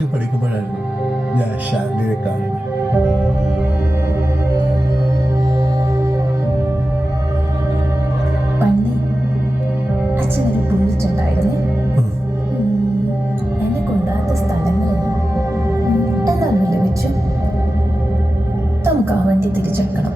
പഠിക്കുമ്പോഴായിരുന്നു ഞാൻ ശാന്തിയെ കാണുന്നത്. പണ്ടേ അച്ഛനൊരു ഉം. എന്നെ കൊണ്ടാത്ത സ്ഥലങ്ങളില്ല എന്താണെന്ന് ലഭിച്ചു? നമുക്ക് ആ വണ്ടി തിരിച്ചെടുക്കണം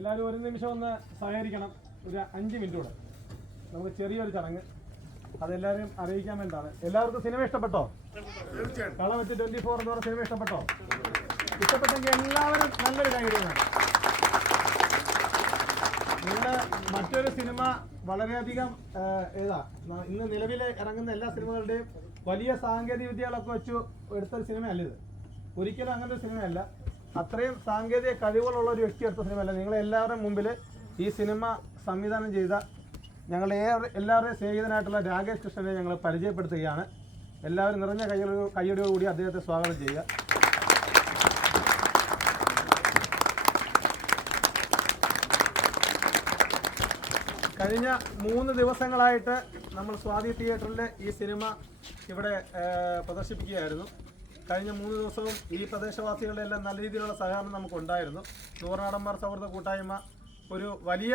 എല്ലാവരും ഒരു നിമിഷം ഒന്ന് സഹകരിക്കണം. ഒരു അഞ്ച് മിനിറ്റ് കൂടെ. നമുക്ക് ചെറിയൊരു ചടങ്ങ്. അതെല്ലാവരും അറിയിക്കാൻ വേണ്ടിയാണ് എല്ലാവർക്കും സിനിമ ഇഷ്ടപ്പെട്ടോ? കള വെച്ച് ട്വന്റി ഫോർ എന്ന് പറഞ്ഞ സിനിമ ഇഷ്ടപ്പെട്ടോ? ഇഷ്ടപ്പെട്ടെങ്കിൽ എല്ലാവരും നല്ലൊരു കാര്യം നിങ്ങളുടെ മറ്റൊരു സിനിമ വളരെയധികം ഏതാ? ഇന്ന് നിലവിൽ ഇറങ്ങുന്ന എല്ലാ സിനിമകളുടെയും വലിയ സാങ്കേതിക വിദ്യകളൊക്കെ വെച്ച് എടുത്തൊരു സിനിമയല്ല ഇത്. ഒരിക്കലും അങ്ങനത്തെ സിനിമയല്ല. അത്രയും സാങ്കേതിക കഴിവുകളുള്ള ഒരു വ്യക്തി എടുത്ത സിനിമയല്ല. നിങ്ങൾ എല്ലാവരുടെയും മുമ്പിൽ ഈ സിനിമ സംവിധാനം ചെയ്ത ഞങ്ങളുടെ എല്ലാവരുടെയും സ്നേഹിതനായിട്ടുള്ള രാകേഷ് കൃഷ്ണനെ ഞങ്ങൾ പരിചയപ്പെടുത്തുകയാണ്. എല്ലാവരും നിറഞ്ഞ കൈ കൈയടിയോടുകൂടി അദ്ദേഹത്തെ സ്വാഗതം ചെയ്യുക. കഴിഞ്ഞ മൂന്ന് ദിവസങ്ങളായിട്ട് നമ്മൾ സ്വാതി തിയേറ്ററിൽ ഈ സിനിമ ഇവിടെ പ്രദർശിപ്പിക്കുകയായിരുന്നു. കഴിഞ്ഞ മൂന്ന് ദിവസവും ഈ പ്രദേശവാസികളുടെ എല്ലാം നല്ല രീതിയിലുള്ള സഹകരണം നമുക്കുണ്ടായിരുന്നു. നൂറാടന്മാർ സൗഹൃദ കൂട്ടായ്മ ഒരു വലിയ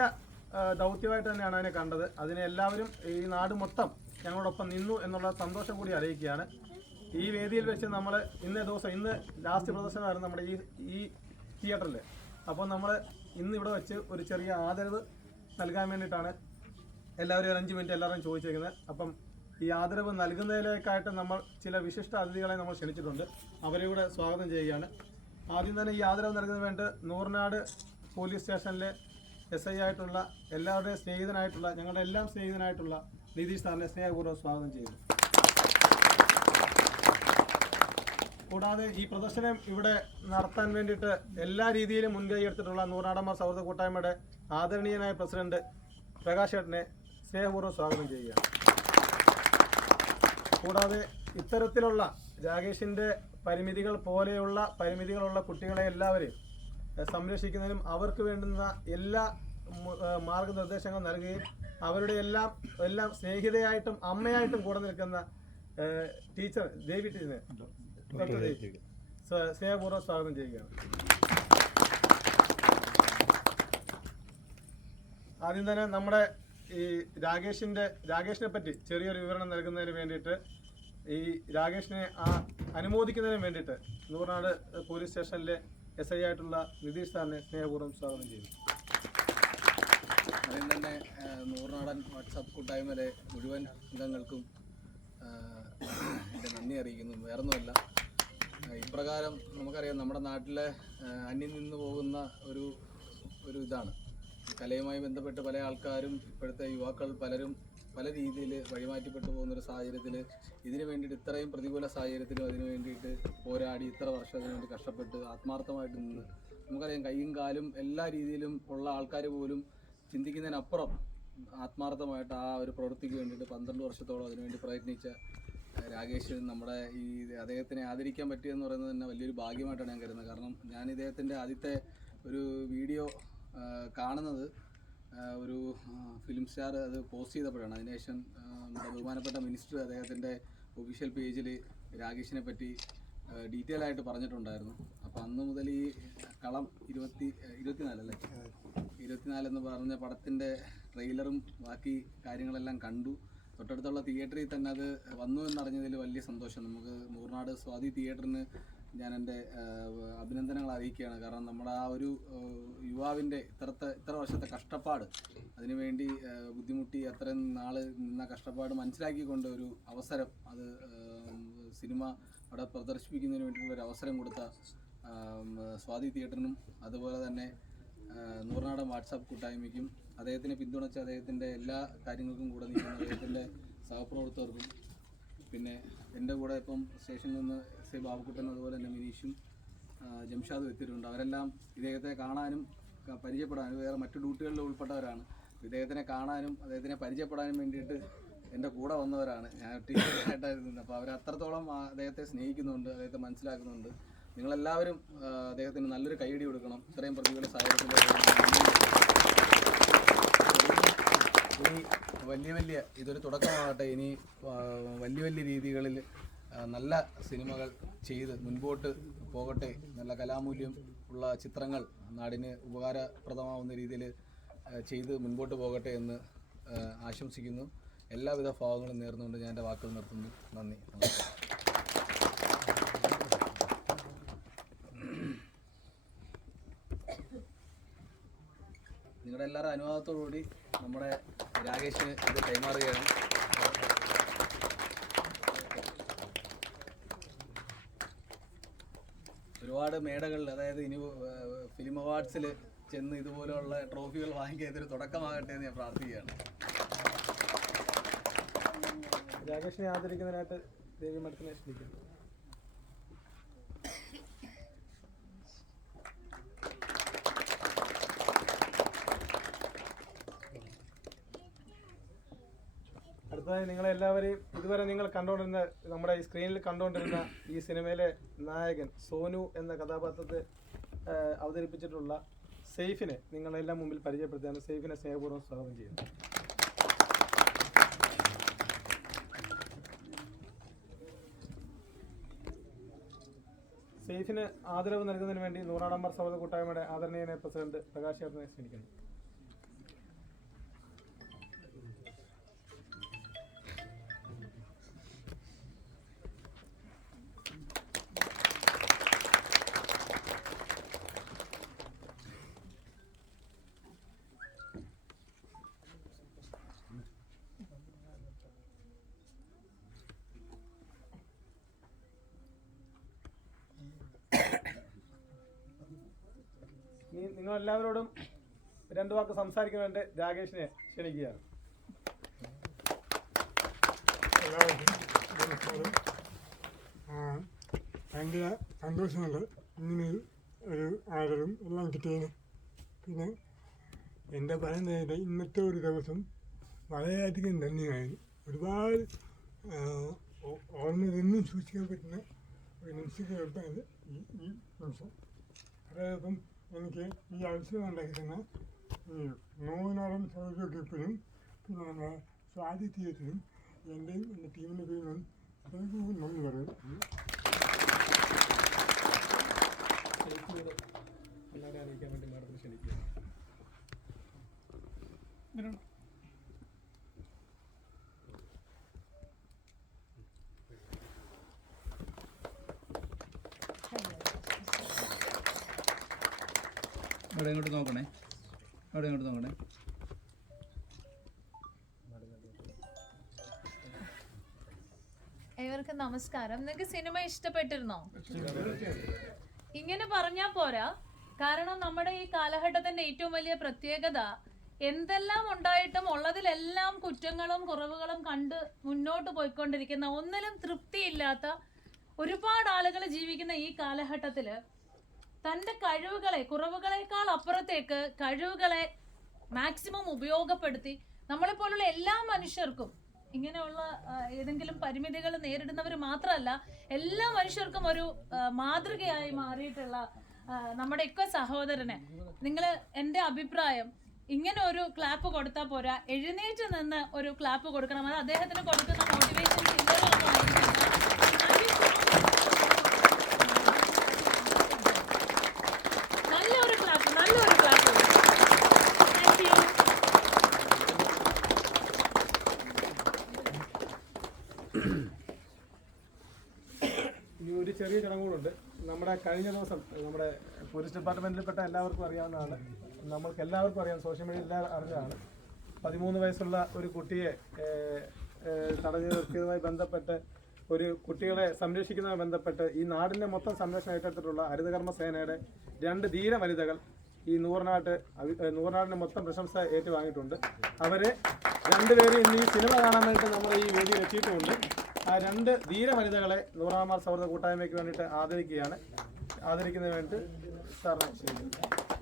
ദൗത്യമായിട്ട് തന്നെയാണ് അതിനെ കണ്ടത്. അതിനെ എല്ലാവരും ഈ നാട് മൊത്തം ഞങ്ങളോടൊപ്പം നിന്നു എന്നുള്ള സന്തോഷം കൂടി അറിയിക്കുകയാണ്. ഈ വേദിയിൽ വെച്ച് നമ്മൾ ഇന്നേ ദിവസം ഇന്ന് ലാസ്റ്റ് പ്രദർശനമായിരുന്നു നമ്മുടെ ഈ ഈ തിയേറ്ററിൽ അപ്പോൾ നമ്മൾ ഇന്ന് ഇവിടെ വെച്ച് ഒരു ചെറിയ ആദരവ് നൽകാൻ വേണ്ടിയിട്ടാണ് എല്ലാവരും ഒരു അഞ്ച് മിനിറ്റ് എല്ലാവരും ചോദിച്ചേക്കുന്നത്. അപ്പം ഈ ആദരവ് നൽകുന്നതിലേക്കായിട്ട് നമ്മൾ ചില വിശിഷ്ട അതിഥികളെ നമ്മൾ ക്ഷണിച്ചിട്ടുണ്ട്. അവരെ കൂടെ സ്വാഗതം ചെയ്യുകയാണ്. ആദ്യം തന്നെ ഈ ആദരവ് നൽകുന്നതിന് വേണ്ടി നൂറിനാട് പോലീസ് സ്റ്റേഷനിലെ എസ് ഐ ആയിട്ടുള്ള എല്ലാവരുടെയും സ്നേഹിതനായിട്ടുള്ള ഞങ്ങളുടെ എല്ലാം സ്നേഹിതനായിട്ടുള്ള നിതീഷ് സാറിനെ സ്നേഹപൂർവം സ്വാഗതം ചെയ്യുന്നു. കൂടാതെ ഈ പ്രദർശനം ഇവിടെ നടത്താൻ വേണ്ടിയിട്ട് എല്ലാ രീതിയിലും മുൻകൈ എടുത്തിട്ടുള്ള നൂറാടന്മാർ സൗഹൃദ കൂട്ടായ്മയുടെ ആദരണീയനായ പ്രസിഡന്റ് പ്രകാശ് ഏട്ടനെ സ്നേഹപൂർവം സ്വാഗതം ചെയ്യുകയാണ്. കൂടാതെ ഇത്തരത്തിലുള്ള രാകേഷിന്റെ പരിമിതികൾ പോലെയുള്ള പരിമിതികളുള്ള കുട്ടികളെ എല്ലാവരെയും സംരക്ഷിക്കുന്നതിനും അവർക്ക് വേണ്ടുന്ന എല്ലാ മാർഗനിർദ്ദേശങ്ങൾ നൽകുകയും അവരുടെ എല്ലാം എല്ലാം സ്നേഹിതയായിട്ടും അമ്മയായിട്ടും കൂടെ നിൽക്കുന്ന ടീച്ചർ ദേവി ടീച്ചറിനെ സ്നേഹപൂർവം സ്വാഗതം ചെയ്യുകയാണ്. ആദ്യം തന്നെ നമ്മുടെ ഈ രാകേഷിന്റെ രാകേഷിനെ പറ്റി ചെറിയൊരു വിവരണം നൽകുന്നതിന് വേണ്ടിയിട്ട് ഈ രാകേഷിനെ ആ അനുമോദിക്കുന്നതിന് വേണ്ടിയിട്ട് നൂറനാട് പോലീസ് സ്റ്റേഷനിലെ എസ് ഐ ആയിട്ടുള്ള നിതീഷ് സാറിനെ സ്നേഹപൂർവം സ്വാഗതം ചെയ്യുന്നു. ആദ്യം തന്നെ നൂറനാടൻ വാട്സാപ്പ് കൂട്ടായ്മയിലെ മുഴുവൻ അംഗങ്ങൾക്കും എന്റെ നന്ദി അറിയിക്കുന്നു. വേറൊന്നുമല്ല ഇപ്രകാരം നമുക്കറിയാം നമ്മുടെ നാട്ടിലെ അന്യം നിന്ന് പോകുന്ന ഒരു ഒരു ഇതാണ്. കലയുമായി ബന്ധപ്പെട്ട് പല ആൾക്കാരും ഇപ്പോഴത്തെ യുവാക്കൾ പലരും പല രീതിയിൽ വഴിമാറ്റിപ്പെട്ടു പോകുന്ന ഒരു സാഹചര്യത്തിൽ ഇതിനു വേണ്ടിയിട്ട് ഇത്രയും പ്രതികൂല സാഹചര്യത്തിലും അതിനു വേണ്ടിയിട്ട് പോരാടി ഇത്ര വർഷം അതിനുവേണ്ടി കഷ്ടപ്പെട്ട് ആത്മാർത്ഥമായിട്ട് നിന്ന്. നമുക്കറിയാം കൈയും കാലും എല്ലാ രീതിയിലും ഉള്ള ആൾക്കാർ പോലും ചിന്തിക്കുന്നതിനപ്പുറം ആത്മാർത്ഥമായിട്ട് ആ ഒരു പ്രവൃത്തിക്ക് വേണ്ടിയിട്ട് പന്ത്രണ്ട് വർഷത്തോളം അതിനുവേണ്ടി പ്രയത്നിച്ച രാകേഷ് നമ്മുടെ ഈ അദ്ദേഹത്തിനെ ആദരിക്കാൻ പറ്റിയെന്ന് പറയുന്നത് തന്നെ വലിയൊരു ഭാഗ്യമായിട്ടാണ് ഞാൻ കരുതുന്നത്. കാരണം ഞാൻ ഇദ്ദേഹത്തിന്റെ ആദ്യത്തെ ഒരു വീഡിയോ കാണുന്നത് ഒരു ഫിലിം സ്റ്റാർ അത് പോസ്റ്റ് ചെയ്തപ്പോഴാണ്. അതിനുശേഷം നമ്മുടെ ബഹുമാനപ്പെട്ട മിനിസ്റ്റർ അദ്ദേഹത്തിന്റെ ഒഫീഷ്യൽ പേജിൽ രാകേഷിനെ പറ്റി ഡീറ്റെയിൽ ആയിട്ട് പറഞ്ഞിട്ടുണ്ടായിരുന്നു. അപ്പോൾ അന്ന് മുതൽ ഈ കളം ഇരുപത്തി ഇരുപത്തിനാലല്ലേ ഇരുപത്തിനാലെന്ന് പറഞ്ഞ പടത്തിന്റെ ട്രെയിലറും ബാക്കി കാര്യങ്ങളെല്ലാം കണ്ടു. തൊട്ടടുത്തുള്ള തിയേറ്ററിൽ തന്നെ അത് വന്നു എന്നറിഞ്ഞതിൽ വലിയ സന്തോഷം. നമുക്ക് മൂർനാട് സ്വാതി തിയേറ്ററിന് ഞാൻ എന്റെ അഭിനന്ദനങ്ങൾ അറിയിക്കുകയാണ്. കാരണം നമ്മുടെ ആ ഒരു യുവാവിന്റെ ഇത്രത്തെ ഇത്ര വർഷത്തെ കഷ്ടപ്പാട് അതിനുവേണ്ടി ബുദ്ധിമുട്ടി അത്രയും നാൾ നിന്ന കഷ്ടപ്പാട് മനസ്സിലാക്കിക്കൊണ്ട് ഒരു അവസരം അത് സിനിമ അവിടെ പ്രദർശിപ്പിക്കുന്നതിന് വേണ്ടിയിട്ടുള്ള ഒരു അവസരം കൊടുത്ത സ്വാതി തിയേറ്ററിനും അതുപോലെ തന്നെ നൂറിനാടൻ വാട്സാപ്പ് കൂട്ടായ്മയ്ക്കും അദ്ദേഹത്തിനെ പിന്തുണച്ച അദ്ദേഹത്തിന്റെ എല്ലാ കാര്യങ്ങൾക്കും കൂടെ നിൽക്കുന്ന അദ്ദേഹത്തിന്റെ സഹപ്രവർത്തകർക്കും പിന്നെ എന്റെ കൂടെ ഇപ്പം സ്റ്റേഷനിൽ നിന്ന് എസ് ഐ ബാബുക്കുട്ടൻ അതുപോലെ തന്നെ മിനീഷും ജംഷാദും എത്തിയിട്ടുണ്ട്. അവരെല്ലാം ഇദ്ദേഹത്തെ കാണാനും പരിചയപ്പെടാനും വേറെ മറ്റു ഡ്യൂട്ടികളിൽ ഉൾപ്പെട്ടവരാണ്. ഇദ്ദേഹത്തിനെ കാണാനും അദ്ദേഹത്തിനെ പരിചയപ്പെടാനും വേണ്ടിയിട്ട് എന്റെ കൂടെ വന്നവരാണ്. ഞാൻ ടീച്ചറായിട്ടായിരുന്നു അപ്പോൾ അവർ അത്രത്തോളം അദ്ദേഹത്തെ സ്നേഹിക്കുന്നുണ്ട് അദ്ദേഹത്തെ മനസ്സിലാക്കുന്നുണ്ട്. നിങ്ങളെല്ലാവരും അദ്ദേഹത്തിന് നല്ലൊരു കൈയടി കൊടുക്കണം. ഇത്രയും പ്രതികളുടെ സാഹചര്യത്തിൽ ഇനി വലിയ വലിയ ഇതൊരു തുടക്കമാകട്ടെ. ഇനി വലിയ വലിയ രീതികളിൽ നല്ല സിനിമകൾ ചെയ്ത് മുൻപോട്ട് പോകട്ടെ. നല്ല കലാമൂല്യം ഉള്ള ചിത്രങ്ങൾ നാടിന് ഉപകാരപ്രദമാവുന്ന രീതിയിൽ ചെയ്ത് മുൻപോട്ട് പോകട്ടെ എന്ന് ആശംസിക്കുന്നു. എല്ലാവിധ ഭാവങ്ങളും നേർന്നുകൊണ്ട് ഞാൻ എന്റെ വാക്കുകൾ നിർത്തുന്നു. നന്ദി. നിങ്ങളുടെ എല്ലാവരുടെ അനുവാദത്തോടുകൂടി നമ്മുടെ രാകേഷിന് ഇത് കൈമാറുകയാണ്. ഒരുപാട് മേടകളിൽ അതായത് ഇനി ഫിലിം അവാർഡ്സിൽ ചെന്ന് ഇതുപോലെയുള്ള ട്രോഫികൾ വാങ്ങിക്കാൻ ഇതൊരു തുടക്കമാകട്ടെ എന്ന് ഞാൻ പ്രാർത്ഥിക്കുകയാണ്. രാകേഷിനെ ആദരിക്കുന്നതിനായിട്ട് ദേവി മഠത്തിനെ ക്ഷണിക്കുന്നു. അടുത്തതായി നിങ്ങളെല്ലാവരെയും ഇതുവരെ നിങ്ങൾ കണ്ടുകൊണ്ടിരുന്ന നമ്മുടെ ഈ സ്ക്രീനിൽ കണ്ടുകൊണ്ടിരുന്ന ഈ സിനിമയിലെ നായകൻ സോനു എന്ന കഥാപാത്രത്തെ അവതരിപ്പിച്ചിട്ടുള്ള സെയ്ഫിനെ നിങ്ങളെല്ലാം മുമ്പിൽ പരിചയപ്പെടുത്തിയാണ് സെയ്ഫിനെ സ്നേഹപൂർവം സ്വാഗതം ചെയ്യുന്നത് സെയ്ഫിന് ആദരവ് നൽകുന്നതിന് വേണ്ടി നൂറാടംബർ സൗഹൃദ കൂട്ടായ്മയുടെ ആദരണീയനായ പ്രസിഡന്റ് പ്രകാശ് ചേട്ടനെ ക്ഷണിക്കുന്നു നീ എല്ലാവരോടും രണ്ടു വാക്ക് സംസാരിക്കാൻ വേണ്ടി രാകേഷിനെ ക്ഷണിക്കുകയാണ്. ഭയങ്കര സന്തോഷമുണ്ട്. ഇങ്ങനെ ഒരു ആദരവും എല്ലാം കിട്ടിയതിന്. പിന്നെ എന്താ പറയുന്നത് ഇന്നത്തെ ഒരു ദിവസം വളരെയധികം നന്ദിയായിരുന്നു ഒരുപാട് എന്നും സൂക്ഷിക്കാൻ പറ്റുന്ന ഒരു നിമിഷങ്ങളാണ് ഈ ഈ നിമിഷം. അതോടൊപ്പം എനിക്ക് ഈ അവസരം ഉണ്ടാക്കി തന്ന ഈ നൂനാടൻ സൗഹൃദ ഗ്രൂപ്പിനും പിന്നെ നമ്മുടെ സ്വാതി തിയേറ്ററിനും എന്റെയും എന്റെ ടീമിന്റെ പേരും വളരെ നന്ദി പറയും എല്ലാവരും എല്ലാവരെയും അറിയിക്കാൻ വേണ്ടി മാഡത്തിന് ക്ഷണിക്കുകയാണ്. അവിടെ ഇങ്ങോട്ട് നോക്കണേ. അവിടെ ഇങ്ങോട്ട് നോക്കണേ. ഏവർക്കും നമസ്കാരം. നിങ്ങൾക്ക് സിനിമ ഇഷ്ടപ്പെട്ടിരുന്നോ? ഇങ്ങനെ പറഞ്ഞാ പോരാ. കാരണം നമ്മുടെ ഈ കാലഘട്ടത്തിന്റെ ഏറ്റവും വലിയ പ്രത്യേകത എന്തെല്ലാം ഉണ്ടായിട്ടും ഉള്ളതിലെല്ലാം കുറ്റങ്ങളും കുറവുകളും കണ്ട് മുന്നോട്ട് പോയിക്കൊണ്ടിരിക്കുന്ന ഒന്നിലും തൃപ്തിയില്ലാത്ത ഒരുപാട് ആളുകൾ ജീവിക്കുന്ന ഈ കാലഘട്ടത്തിൽ തന്റെ കഴിവുകളെ കുറവുകളെക്കാൾ അപ്പുറത്തേക്ക് കഴിവുകളെ മാക്സിമം ഉപയോഗപ്പെടുത്തി നമ്മളെപ്പോലുള്ള എല്ലാ മനുഷ്യർക്കും ഇങ്ങനെയുള്ള ഏതെങ്കിലും പരിമിതികൾ നേരിടുന്നവർ മാത്രമല്ല എല്ലാ മനുഷ്യർക്കും ഒരു മാതൃകയായി മാറിയിട്ടുള്ള നമ്മുടെ നമ്മുടെയൊക്കെ സഹോദരനെ. നിങ്ങൾ എന്റെ അഭിപ്രായം ഇങ്ങനെ ഒരു ക്ലാപ്പ് കൊടുത്താൽ പോരാ. എഴുന്നേറ്റ് നിന്ന് ഒരു ക്ലാപ്പ് കൊടുക്കണം. അത് അദ്ദേഹത്തിന് കൊടുക്കുന്ന മോട്ടിവേഷൻ ചിന്തകളൊന്നും ഇനി ഒരു ചെറിയ ചടങ്ങുകളുണ്ട് നമ്മുടെ കഴിഞ്ഞ ദിവസം നമ്മുടെ പോലീസ് ഡിപ്പാർട്ട്മെന്റിൽപ്പെട്ട എല്ലാവർക്കും അറിയാവുന്നതാണ്. നമ്മൾക്ക് എല്ലാവർക്കും അറിയാം. സോഷ്യൽ മീഡിയ എല്ലാവരും അറിഞ്ഞതാണ്. പതിമൂന്ന് വയസ്സുള്ള ഒരു കുട്ടിയെ തടഞ്ഞു നിർത്തിയതുമായി ബന്ധപ്പെട്ട് ഒരു കുട്ടികളെ സംരക്ഷിക്കുന്നതുമായി ബന്ധപ്പെട്ട് ഈ നാടിന്റെ മൊത്തം സംരക്ഷണം ഏറ്റെടുത്തിട്ടുള്ള ഹരിതകർമ്മ സേനയുടെ രണ്ട് ധീര വനിതകൾ ഈ നൂറനാട്ട് നൂറനാടിന്റെ മൊത്തം പ്രശംസ ഏറ്റുവാങ്ങിയിട്ടുണ്ട്. അവരെ രണ്ടുപേരും ഇന്ന് ഈ സിനിമ കാണാൻ വേണ്ടി നമ്മൾ ഈ വേദിയിൽ എത്തിയിട്ടുമുണ്ട് ആ രണ്ട് ധീര വനിതകളെ നൂറാമാർ സൗഹൃദ കൂട്ടായ്മയ്ക്ക് വേണ്ടിയിട്ട് ആദരിക്കുകയാണ്. ആദരിക്കുന്നതിന് വേണ്ടിയിട്ട് സാറിനെ